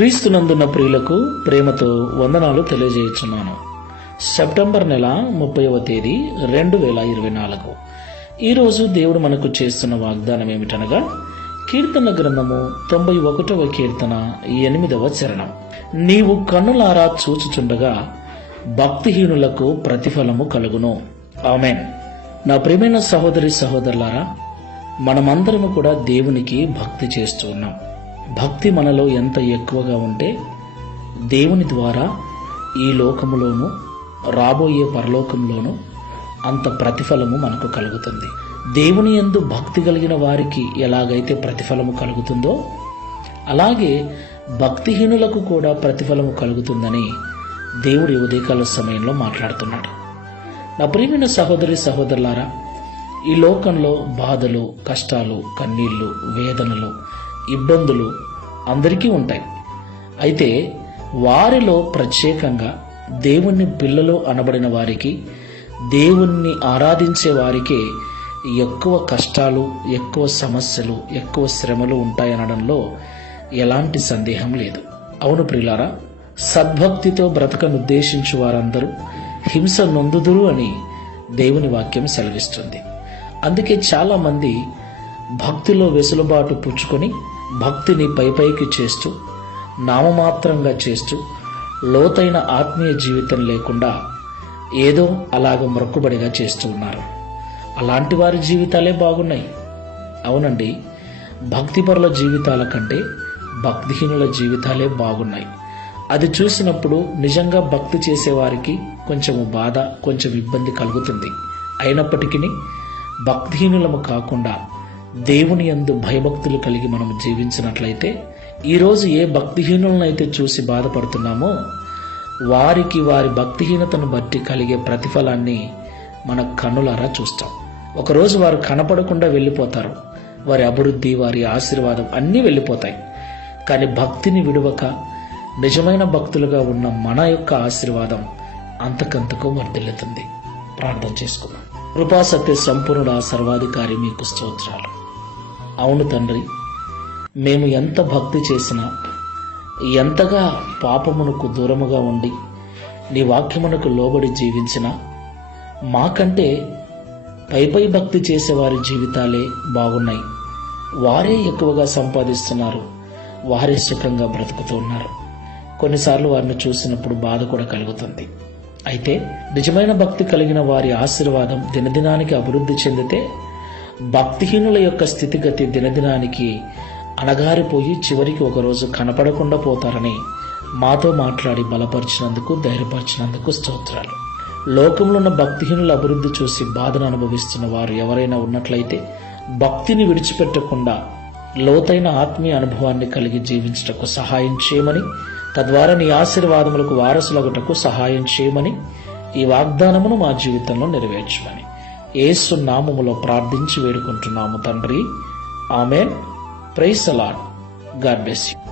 క్రీస్తునందున్న ప్రియులకు ప్రేమతో వందనాలు తెలియజేయుచున్నాను. సెప్టెంబర్ నెల ముప్పైవ తేదీ రెండు వేల ఇరవై నాలుగు. ఈరోజు దేవుడు మనకు చేస్తున్న వాగ్దానం ఏమిటనగా కీర్తన గ్రంథము తొంభై ఒకటవ కీర్తన ఎనిమిదవ చరణం. నీవు కన్నులారా చూచుచుండగా భక్తిహీనులకు ప్రతిఫలము కలుగును. ఆమెన్. నా ప్రియమైన సహోదరి సహోదరులారా మనమందరము కూడా దేవునికి భక్తి చేస్తూ ఉన్నాం. భక్తి మనలో ఎంత ఎక్కువగా ఉంటే దేవుని ద్వారా ఈ లోకములోను రాబోయే పరలోకంలోను అంత ప్రతిఫలము మనకు కలుగుతుంది. దేవుని యందు భక్తి కలిగిన వారికి ఎలాగైతే ప్రతిఫలము కలుగుతుందో అలాగే భక్తిహీనులకు కూడా ప్రతిఫలము కలుగుతుందని దేవుడి ఉదయకాల సమయంలో మాట్లాడుతున్నాడు. నా ప్రియమైన సహోదరి సహోదరులారా ఈ లోకంలో బాధలు కష్టాలు కన్నీళ్ళు వేదనలు ఇబ్బందులు అందరికీ ఉంటాయి. అయితే వారిలో ప్రత్యేకంగా దేవుణ్ణి పిల్లలు అనబడిన వారికి దేవుణ్ణి ఆరాధించే వారికే ఎక్కువ కష్టాలు ఎక్కువ సమస్యలు ఎక్కువ శ్రమలు ఉంటాయనడంలో ఎలాంటి సందేహం లేదు. అవును ప్రిలారా సద్భక్తితో బ్రతకనుద్దేశించు వారందరూ హింస నొందుదురు అని దేవుని వాక్యం సెలవిస్తుంది. అందుకే చాలామంది భక్తిలో వెసులుబాటు పుచ్చుకొని భక్తిని పైపైకి చేస్తూ నామమాత్రంగా చేస్తూ లోతైన ఆత్మీయ జీవితం లేకుండా ఏదో అలాగ మొక్కుబడిగా చేస్తూ ఉన్నారు. అలాంటి వారి జీవితాలే బాగున్నాయి. అవునండి భక్తిపరుల జీవితాల కంటే భక్తిహీనుల జీవితాలే బాగున్నాయి. అది చూసినప్పుడు నిజంగా భక్తి చేసేవారికి కొంచెము బాధ కొంచెం ఇబ్బంది కలుగుతుంది. అయినప్పటికీ భక్తిహీనులము కాకుండా దేవుని యందు భయభక్తులు కలిగి మనం జీవించినట్లయితే ఈరోజు ఏ భక్తిహీనులనైతే చూసి బాధపడుతున్నామో వారికి వారి భక్తిహీనతను బట్టి కలిగే ప్రతిఫలాన్ని మన కన్నులారా చూస్తాం. ఒకరోజు వారు కనపడకుండా వెళ్ళిపోతారు. వారి అభివృద్ధి వారి ఆశీర్వాదం అన్నీ వెళ్ళిపోతాయి. కానీ భక్తిని విడువక నిజమైన భక్తులుగా ఉన్న మన యొక్క ఆశీర్వాదం అంతకంతకు వర్ధిల్లుతుంది. ప్రార్థన చేసుకుందాం. కృపాసత్య సంపూర్ణ సర్వాధికారి మీకు స్తోత్రాలు. అవును తండ్రి. మేము ఎంత భక్తి చేసినా ఎంతగా పాపమునకు దూరముగా ఉండి నీ వాక్యమునకు లోబడి జీవించినా మాకంటే పై పై భక్తి చేసే వారి జీవితాలే బాగున్నాయి. వారే ఎక్కువగా సంపాదిస్తున్నారు. వారే సుఖంగా బ్రతుకుతూ ఉన్నారు. కొన్నిసార్లు వారిని చూసినప్పుడు బాధ కూడా కలుగుతుంది. అయితే నిజమైన భక్తి కలిగిన వారి ఆశీర్వాదం దినదినానికి అభివృద్ధి చెందితే భక్తిహీనుల యొక్క స్థితిగతి దినదినానికి అణగారిపోయి చివరికి ఒకరోజు కనపడకుండా పోతారని మాతో మాట్లాడి బలపరిచినందుకు ధైర్యపరిచినందుకు స్తోత్రాలు. లోకంలో ఉన్న భక్తిహీనుల అభివృద్ధి చూసి బాధను అనుభవిస్తున్న వారు ఎవరైనా ఉన్నట్లయితే భక్తిని విడిచిపెట్టకుండా లోతైన ఆత్మీయ అనుభవాన్ని కలిగి జీవించటకు సహాయం చేయమని తద్వారా నీ ఆశీర్వాదములకు వారసులగుటకు సహాయం చేయమని ఈ వాగ్దానమును మా జీవితంలో నెరవేర్చమని. ఏసు నామములో ప్రార్థించి వేడుకుంటున్నాము తండ్రి. Amen. Praise the Lord God bless you.